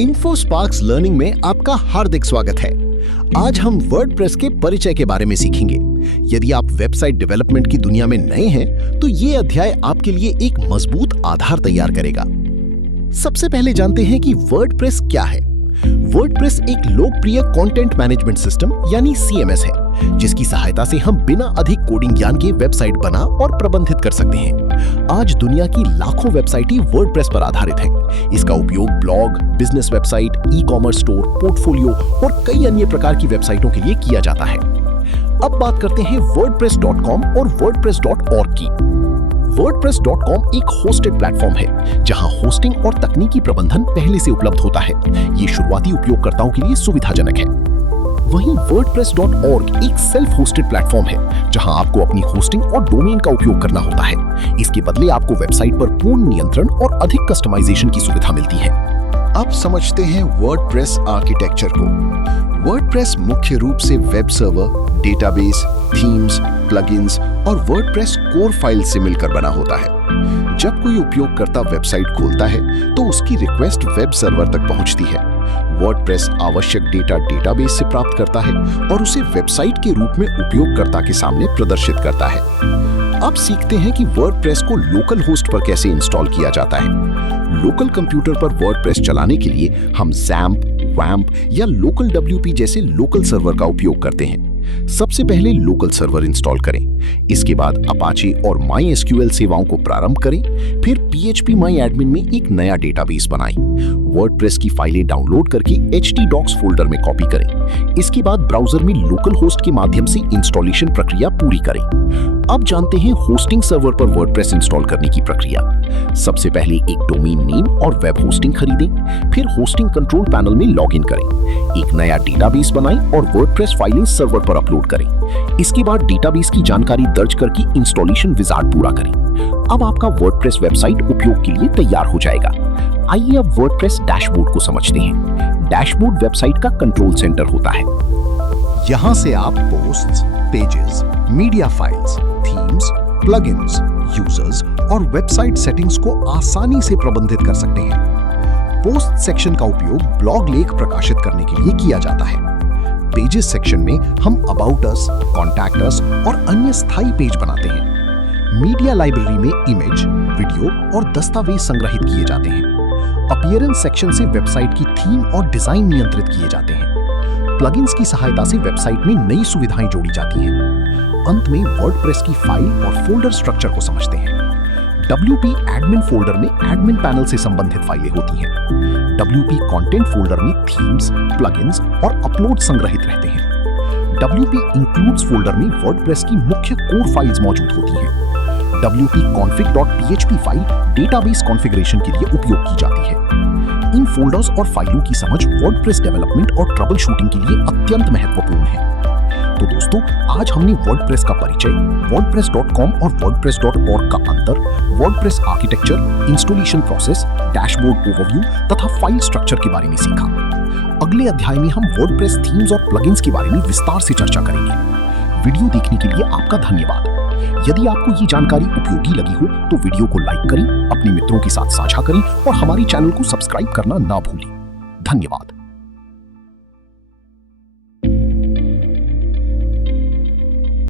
इन्फोस्पार्क्स learning में आपका हार्दिक स्वागत है। आज हम वर्डप्रेस के परिचय के बारे में सीखेंगे। यदि आप वेबसाइट डेवलपमेंट की दुनिया में नए हैं, तो ये अध्याय आपके लिए एक मजबूत आधार तैयार करेगा। सबसे पहले जानते हैं कि वर्डप्रेस क्या है। वर्डप्रेस एक लोकप्रिय कंटेंट मैनेजमेंट सिस्टम यानी CMS है, जिसकी सहायता से हम बिना अधिक कोडिंग ज्ञान के वेबसाइट बना और प्रबंधित कर सकते हैं। आज दुनिया की लाखों वेबसाइट ही वर्डप्रेस पर आधारित है। इसका उपयोग blog, business website, e-commerce store, portfolio और कई अन्य प्रकार की वेबसाइटों के लिए किया जाता है। अब बात करते हैं wordpress.com और wordpress.org की। wordpress.com एक होस्टेड प्लेटफॉर्म है, जहां होस्टिंग और तकनीकी प्रबंधन पहले से उपलब्ध होता है। ये शुरुआती उपयोगकर्ताओं के लिए सुविधाजनक है। वहीं wordpress.org एक सेल्फ होस्टेड प्लेटफॉर्म है, जहां आपको अपनी होस्टिंग और डोमेन का उपयोग करना होता है। इसके बदले आपको वेबसाइट पर पूर्ण नियंत्रण और अधिक कस्टमाइजेशन की सुविधा मिलती है। अब समझते हैं वर्डप्रेस आर्किटेक्चर को। वर्डप्रेस मुख्य रूप से web server, database, themes, plugins और वर्डप्रेस कोर फाइल से मिलकर बना होता है। जब कोई उपयोगकर्ता वेबसाइट खोलता है, तो उसकी रिक्वेस्ट वेब सर्वर तक पहुंचती है। वर्डप्रेस आवश्यक डेटा डेटाबेस से प्राप्त करता है और उसे वेबसाइट के रूप में उपयोगकर्ता के सामने प्रदर्शित करता है। अब सीखते हैं कि वर्डप्रेस को लोकल होस्ट पर कैसे इंस्टॉल किया जाता है। लोकल कंप्यूटर पर वर्डप्रेस चलाने के लिए हम XAMPP, WAMP या लोकल WP जैसे लोकल सर्वर का उपयोग करते हैं। सबसे पहले लोकल सर्वर इंस्टॉल करें। इसके बाद अपाचे और MySQL सेवाओं को प्रारंभ करें। फिर PHP MyAdmin में एक नया डेटाबेस बनाएं। वर्डप्रेस की फाइलें डाउनलोड करके htdocs फोल्डर में कॉपी करें। इसके बाद ब्राउजर में लोकल होस्ट के माध्यम से इंस्टॉलेशन प्रक्रिया पूरी करें। अब जानते हैं होस्टिंग सर्वर पर वर्डप्रेस इंस्टॉल करने की प्रक्रिया। सबसे पहले एक डोमेन नेम और वेब होस्टिंग खरीदें। फिर होस्टिंग कंट्रोल पैनल में लॉगिन करें। एक नया डेटाबेस बनाएं और वर्डप्रेस फाइलें सर्वर पर अपलोड करें। इसके बाद डेटाबेस की जानकारी दर्ज करके इंस्टॉलेशन विजार्ड पूरा करें। अब आपका वर्डप्रेस वेबसाइट उपयोग के लिए तैयार हो जाएगा। आइए अब वर्डप्रेस डैशबोर्ड को समझते हैं। डैशबोर्ड वेबसाइट का कंट्रोल सेंटर होता है। यहाँ से आप posts, pages, media files, themes, plugins, users और वेबसाइट सेटिंग्स को आसानी से प्रबंधित कर सकते हैं। पोस्ट सेक्शन का उपयोग ब्लॉग लेख प्रकाशित करने के लिए किया जाता है। पेजेस सेक्शन में हम अबाउट अस, कॉन्टैक्ट अस और अन्य स्थायी पेज बनाते हैं। मीडिया लाइब्रेरी में इमेज, वीडियो और दस्तावेज संग्रहित किए जाते हैं। अपीयरेंस सेक्शन से वेबसाइट की थीम और डिजाइन नियंत्रित किए जाते हैं। प्लगइन्स की सहायता से वेबसाइट में नई सुविधाएं जोड़ी जाती हैं। अंत में वर्डप्रेस की फाइल और फोल्डर स्ट्रक्चर को समझते हैं। WP एडमिन फोल्डर में एडमिन पैनल से संबंधित फाइलें होती हैं। WP कंटेंट फोल्डर में थीम्स, प्लगइन्स और अपलोड संग्रहित रहते हैं। WP इंक्लूड्स फोल्डर में वर्डप्रेस की मुख्य कोर फाइल्स मौजूद होती हैं। WP config.php file database configuration के लिए उपयोग की जाती है। इन फोल्डर्स और फाइलों की समझ वर्डप्रेस डेवलपमेंट और ट्रबल शूटिंग के लिए अत्यंत महत्वपूर्ण है। तो दोस्तों, आज हमने वर्डप्रेस का परिचय, wordpress.com और wordpress.org का अंतर, WordPress architecture, installation process, dashboard overview तथा फाइल स्ट्रक्चर के बारे में सीखा। अगले अध्याय में हम वर्डप्रेस थीम्स और प्लगइन्स के बारे में विस्तार से चर्चा करेंगे। वीडियो देखने के लिए आपका धन्यवाद। यदि आपको ये जानकारी उपयोगी लगी हो, तो वीडियो को लाइक करें, अपने मित्रों के साथ साझा करें और हमारे चैनल को सब्सक्राइब करना ना भूलें। धन्यवाद।